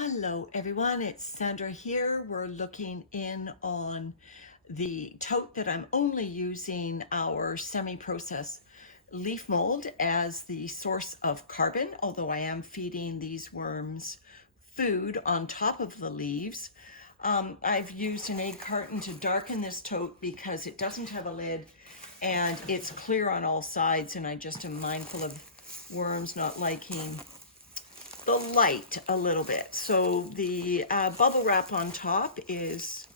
Hello everyone, it's Sandra here. We're looking in on the tote that I'm only using our semi-processed leaf mold as the source of carbon, although I am feeding these worms food on top of the leaves. I've used an egg carton to darken this tote because it doesn't have a lid and it's clear on all sides, and I just am mindful of worms not liking the light a little bit. So the bubble wrap on top is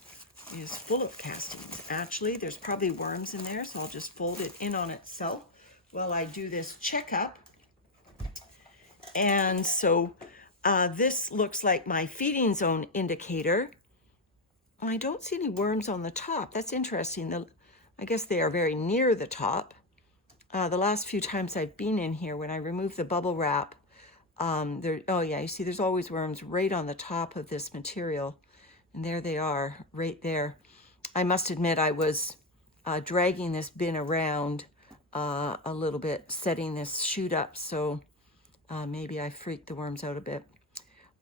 full of castings. Actually, there's probably worms in there, so I'll just fold it in on itself while I do this checkup. And so this looks like my feeding zone indicator. I don't see any worms on the top. That's interesting. I guess they are very near the top. The last few times I've been in here, when I remove the bubble wrap, oh yeah, you see there's always worms right on the top of this material. And there they are, right there. I must admit I was dragging this bin around a little bit, setting this chute up, so maybe I freaked the worms out a bit.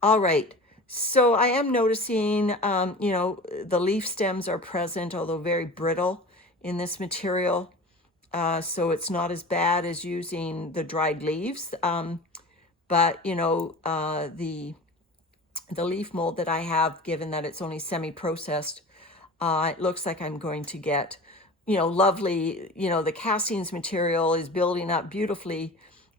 All right, so I am noticing, the leaf stems are present, although very brittle in this material. So it's not as bad as using the dried leaves. But, the leaf mold that I have, given that it's only semi-processed, it looks like I'm going to get, lovely, the castings material is building up beautifully,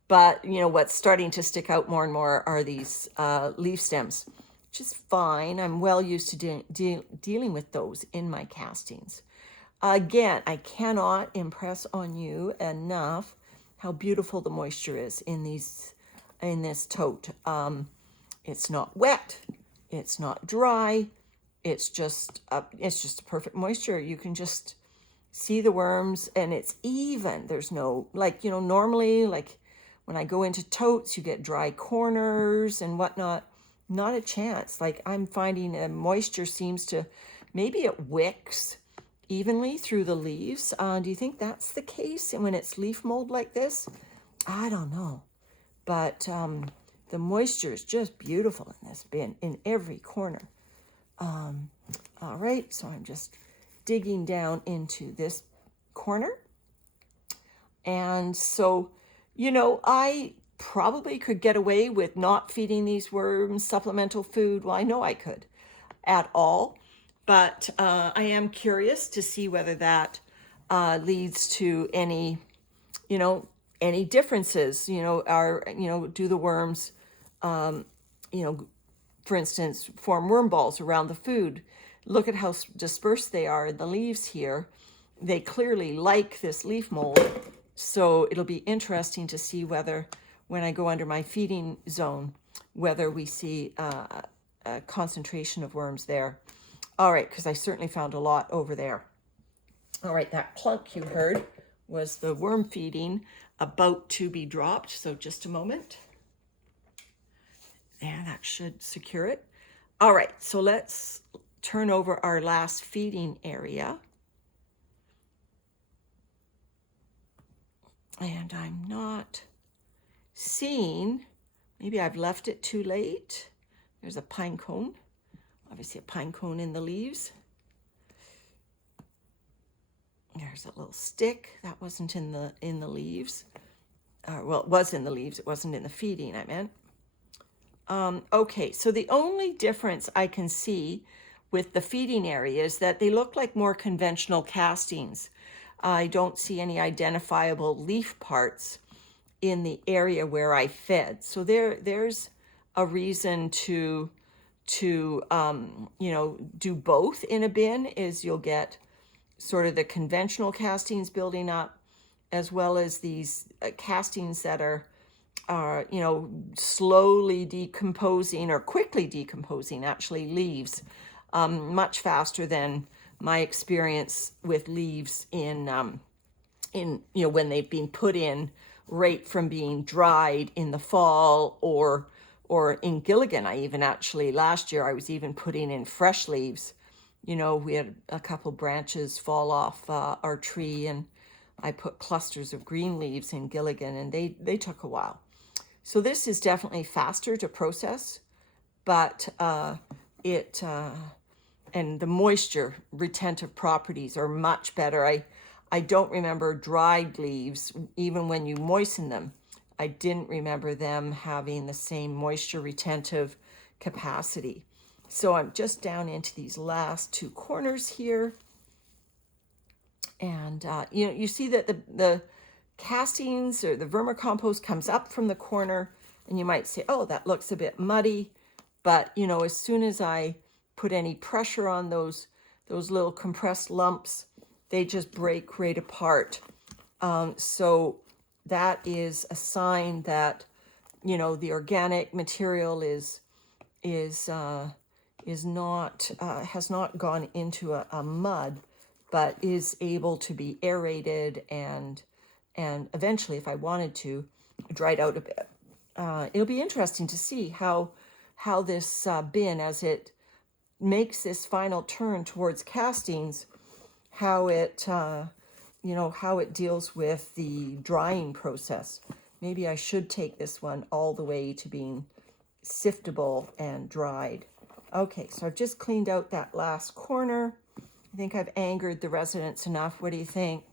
but, what's starting to stick out more and more are these leaf stems, which is fine. I'm well used to dealing with those in my castings. Again, I cannot impress on you enough how beautiful the moisture is in this tote. It's not wet, it's not dry, it's just a perfect moisture. You can just see the worms, and it's even. There's no, normally, like when I go into totes, you get dry corners and whatnot. Not a chance. Like, I'm finding moisture seems to, maybe it wicks evenly through the leaves. Do you think that's the case when it's leaf mold like this? I don't know. But the moisture is just beautiful in this bin, in every corner. All right, so I'm just digging down into this corner. And so, I probably could get away with not feeding these worms supplemental food. Well, I know I could at all. But I am curious to see whether that leads to any differences. Do the worms, for instance, form worm balls around the food? Look at how dispersed they are in the leaves here. They clearly like this leaf mold. So it'll be interesting to see whether, when I go under my feeding zone, whether we see a concentration of worms there. All right, because I certainly found a lot over there. All right, that clunk you heard was the worm feeding about to be dropped. So just a moment. There, that should secure it. All right, so let's turn over our last feeding area. And I'm not seeing, maybe I've left it too late. There's a pine cone. Obviously a pine cone in the leaves. There's a little stick that wasn't in the leaves. Well, it was in the leaves. It wasn't in the feeding, I meant. Okay, so the only difference I can see with the feeding area is that they look like more conventional castings. I don't see any identifiable leaf parts in the area where I fed. So there's a reason to do both in a bin. Is you'll get sort of the conventional castings building up, as well as these castings that are slowly decomposing, or quickly decomposing, actually, leaves, much faster than my experience with leaves in when they've been put in right from being dried in the fall, or in Gilligan. I even actually, last year, I was even putting in fresh leaves. We had a couple branches fall off our tree, and I put clusters of green leaves in Gilligan, and they took a while. So this is definitely faster to process but and the moisture retentive properties are much better. I don't remember dried leaves, even when you moisten them. I didn't remember them having the same moisture retentive capacity. So I'm just down into these last two corners here. And you see that the castings or the vermicompost comes up from the corner, and you might say, oh, that looks a bit muddy. But, as soon as I put any pressure on those little compressed lumps, they just break right apart. So that is a sign that, the organic material not has not gone into a mud, but is able to be aerated and eventually, if I wanted to, dried out a bit. It'll be interesting to see how this bin, as it makes this final turn towards castings, how it how it deals with the drying process. Maybe I should take this one all the way to being siftable and dried. Okay, so I've just cleaned out that last corner. I think I've angered the residents enough. What do you think?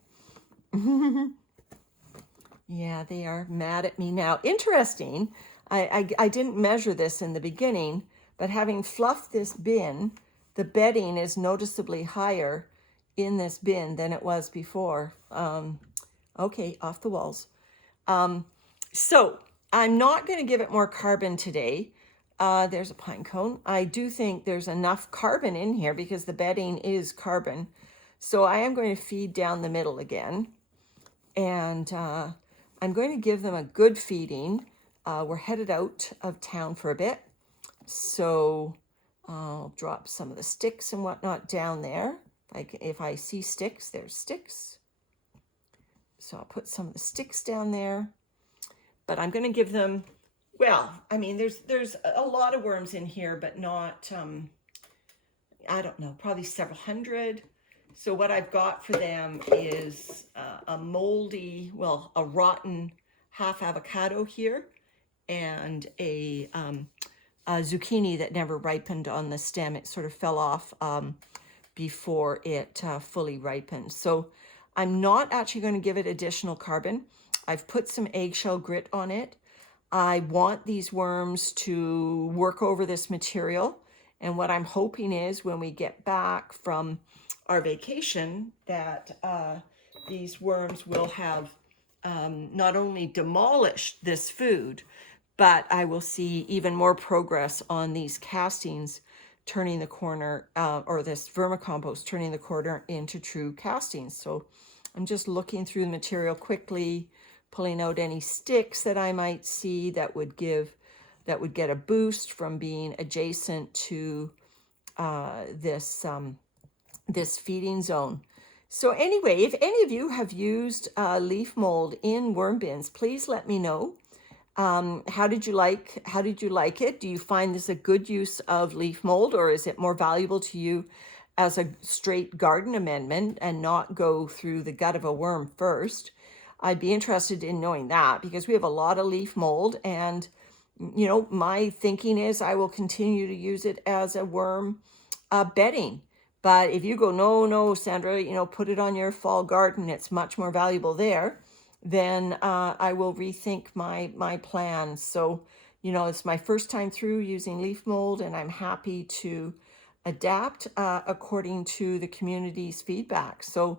Yeah, they are mad at me now. Interesting. I didn't measure this in the beginning, but having fluffed this bin, the bedding is noticeably higher in this bin than it was before. Okay, off the walls. So I'm not going to give it more carbon today. There's a pine cone. I do think there's enough carbon in here because the bedding is carbon. So I am going to feed down the middle again. And I'm going to give them a good feeding. We're headed out of town for a bit. So I'll drop some of the sticks and whatnot down there. If I see sticks, there's sticks. So I'll put some of the sticks down there. But I'm going to give them, well, I mean, there's a lot of worms in here, but not, I don't know, probably several hundred. So what I've got for them is a moldy, well, a rotten half avocado here, and a zucchini that never ripened on the stem. It sort of fell off before it fully ripened. So I'm not actually going to give it additional carbon. I've put some eggshell grit on it. I want these worms to work over this material. And what I'm hoping is when we get back from our vacation that these worms will have not only demolished this food, but I will see even more progress on these castings turning the corner, or this vermicompost turning the corner into true castings. So I'm just looking through the material quickly, pulling out any sticks that I might see that would get a boost from being adjacent to this feeding zone. So anyway, if any of you have used leaf mold in worm bins, please let me know. How did you like it? Do you find this a good use of leaf mold, or is it more valuable to you as a straight garden amendment and not go through the gut of a worm first? I'd be interested in knowing that, because we have a lot of leaf mold, and my thinking is I will continue to use it as a worm bedding. But if you go, no, Sandra, put it on your fall garden, it's much more valuable there, then I will rethink my plan. So, it's my first time through using leaf mold, and I'm happy to adapt according to the community's feedback. So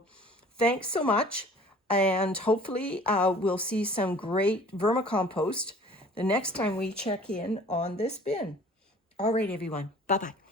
thanks so much. And hopefully we'll see some great vermicompost the next time we check in on this bin. All right, everyone. Bye-bye.